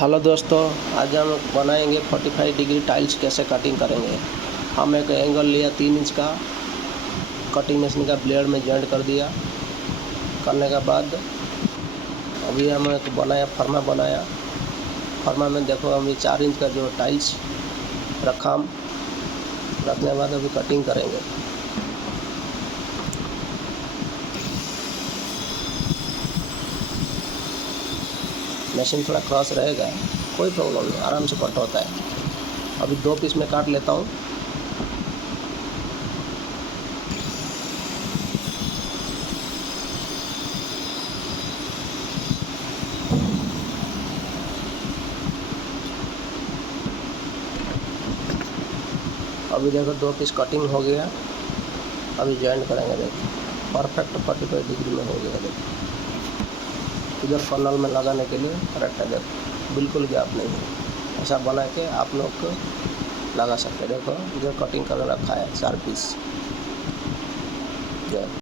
Hello दोस्तों, आज हम बनाएंगे 45 डिग्री टाइल्स कैसे कटिंग करेंगे। हम एक एंगल लिया 3 इंच का, कटिंग मशीन का ब्लेड में जॉइंट कर दिया। करने के बाद अभी हम एक फर्मा बनाया। फर्मा में देखो हम ये 4 इंच का जो टाइल्स रखा, हम रखने के बाद अभी कटिंग करेंगे। मशीन थोड़ा क्रॉस रहेगा, कोई प्रॉब्लम नहीं, आराम से कट होता है। अभी 2 पीस में काट लेता हूँ। अभी देखो 2 पीस कटिंग हो गया। अभी जॉइंट करेंगे। देखो परफेक्ट 45 डिग्री में हो गया। देखो इधर फनल में लगाने के लिए करेक्ट है। देखो बिल्कुल गैप नहीं है। ऐसा बना के आप लोग को लगा सकते हैं। देखो इधर कटिंग कर रखा है 4 पीस।